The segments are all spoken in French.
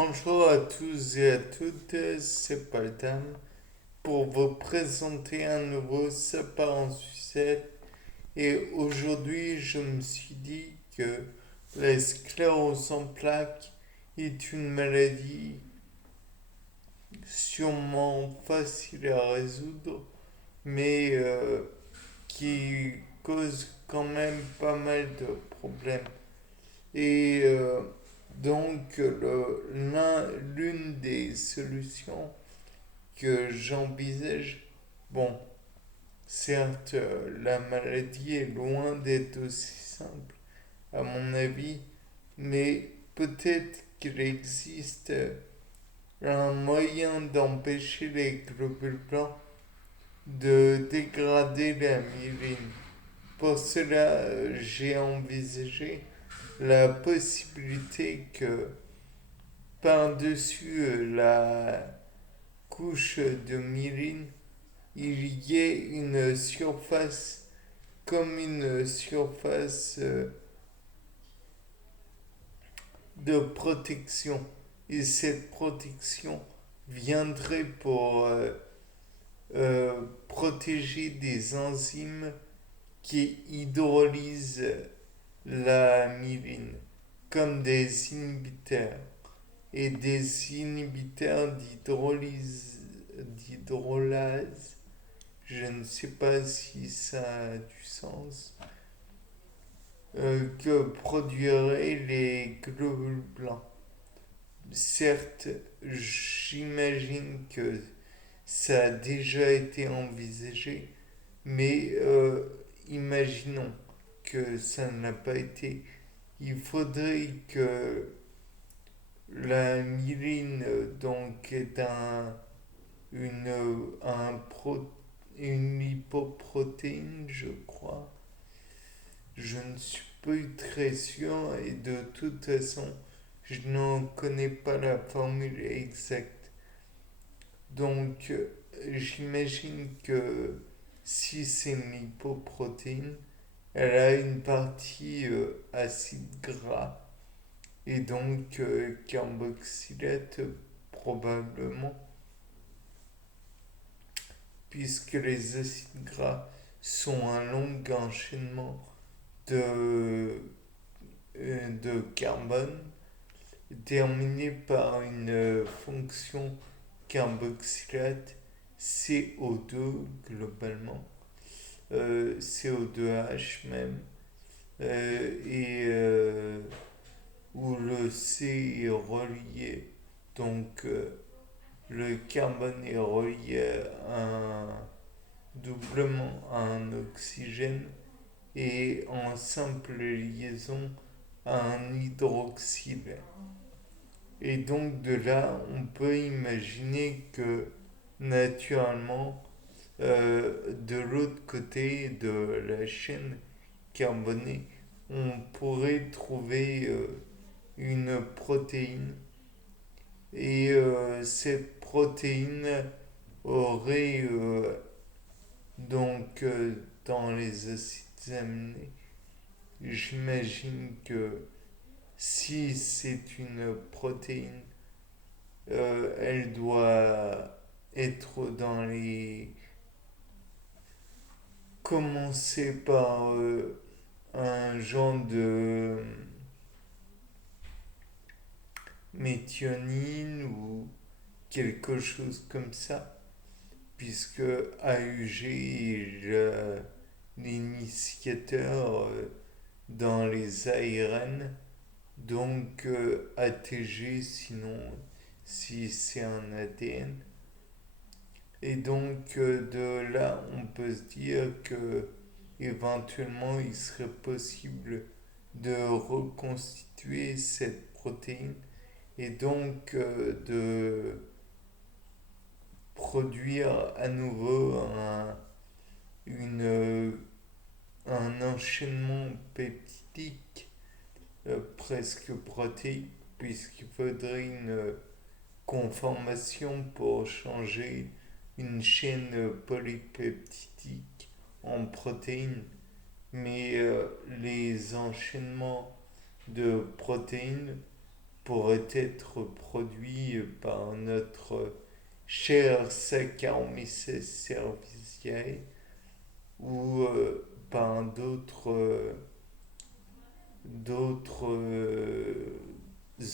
Bonjour à tous et à toutes, c'est Paltam pour vous présenter un nouveau sapin en sucette. Et aujourd'hui, je me suis dit que la sclérose en plaques est une maladie sûrement facile à résoudre, mais qui cause quand même pas mal de problèmes. Et donc, l'une des solutions que j'envisage, bon, certes, la maladie est loin d'être aussi simple, à mon avis, mais peut-être qu'il existe un moyen d'empêcher les globules blancs de dégrader la myéline. Pour cela, j'ai envisagé la possibilité que par-dessus la couche de myéline, il y ait une surface comme une surface de protection. Et cette protection viendrait pour protéger des enzymes qui hydrolysent la myéline, comme des inhibiteurs. Et des inhibiteurs d'hydrolase, je ne sais pas si ça a du sens, que produiraient les globules blancs. Certes, j'imagine que ça a déjà été envisagé, mais imaginons que ça n'a pas été. Il faudrait que la myéline donc est une, une lipoprotéine, je crois. Je ne suis plus très sûr et de toute façon, je n'en connais pas la formule exacte. Donc, j'imagine que si c'est une lipoprotéine, elle a une partie acide gras et donc carboxylate probablement, puisque les acides gras sont un long enchaînement de carbone terminé par une fonction carboxylate CO2 globalement, CO2H même, et où le C est relié, donc le carbone est relié doublement à un oxygène et en simple liaison à un hydroxyle. Et donc de là, on peut imaginer que naturellement, de l'autre côté de la chaîne carbonée, on pourrait trouver une protéine. Et cette protéine aurait donc dans les acides aminés, j'imagine que si c'est une protéine, elle doit être dans les... commencer par un genre de méthionine ou quelque chose comme ça, puisque AUG est l'initiateur dans les ARN, donc ATG sinon si c'est un ADN. Et donc de là, on peut se dire que éventuellement il serait possible de reconstituer cette protéine et donc de produire à nouveau une, un enchaînement peptidique presque protéique, puisqu'il faudrait une conformation pour changer une chaîne polypeptidique en protéines. Mais les enchaînements de protéines pourrait être produit par notre cher Saccharomyces cerevisiae ou par d'autres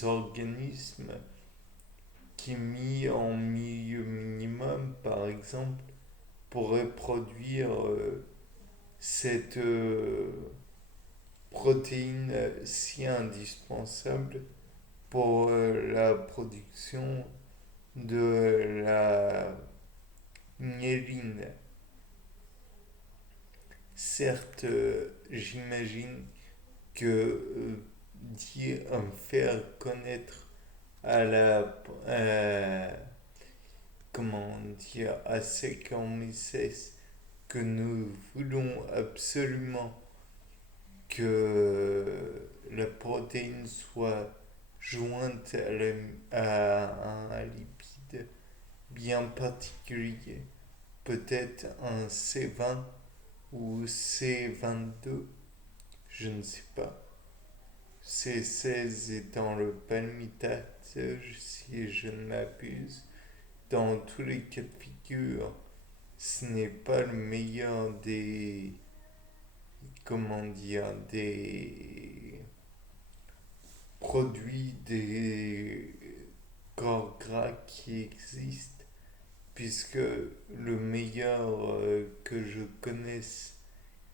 organismes qui, mis en milieu minimum, par exemple, pourraient produire cette protéine si indispensable pour la production de la myéline. Certes, j'imagine que dire faire connaître à la comment dire à Saccharomyces que nous voulons absolument que la protéine soit jointe à un lipide bien particulier, peut-être un C20 ou C22, je ne sais pas. C16 étant le palmitate, si je ne m'abuse. Dans tous les cas de figure, ce n'est pas le meilleur des, comment dire, des produits, des corps gras qui existent, puisque le meilleur que je connaisse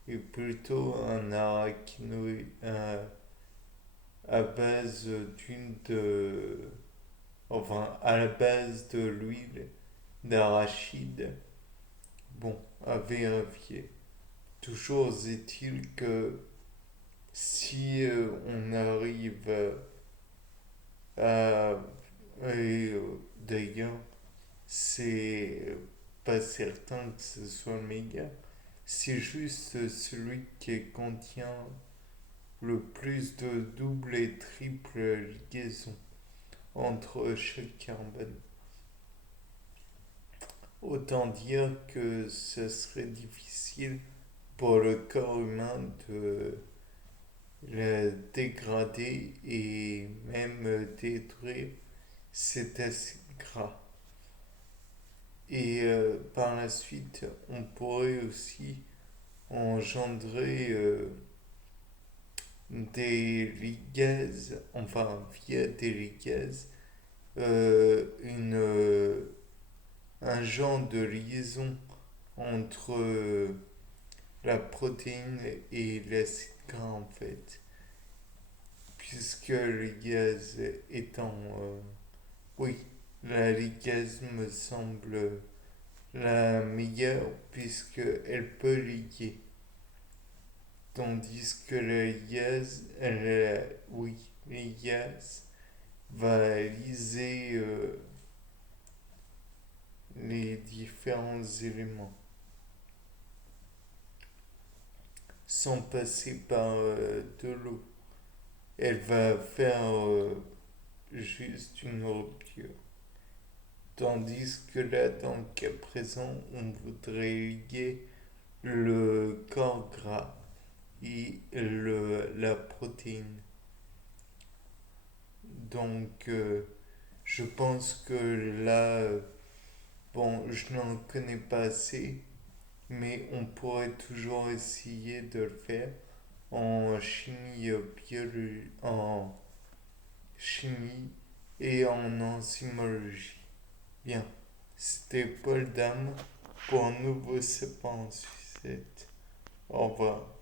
est plutôt un arachidonique à base d'une de, enfin à la base de l'huile d'arachide. Bon, à vérifier. Toujours est-il que si on arrive à... Et d'ailleurs, c'est pas certain que ce soit le meilleur. C'est juste celui qui contient le plus de double et triple liaisons entre chaque carbone. Autant dire que ce serait difficile pour le corps humain de la dégrader et même détruire cet acide gras. Et par la suite, on pourrait aussi engendrer des ligases, enfin via des ligases, un genre de liaison entre la protéine et l'acide gras en fait. Puisque le gaz étant... oui, la ligase me semble la meilleure puisqu'elle peut lier. Tandis que la ligase, oui, ligase va liser les différents éléments sans passer par de l'eau. Elle va faire juste une rupture. Tandis que là, dans le cas présent, on voudrait lier le corps gras et la protéine. Donc, je pense que là, bon, je n'en connais pas assez, mais on pourrait toujours essayer de le faire en chimie en chimie et en enzymologie. Bien, c'était Paul Dame pour un nouveau sapin en sucette. Au revoir.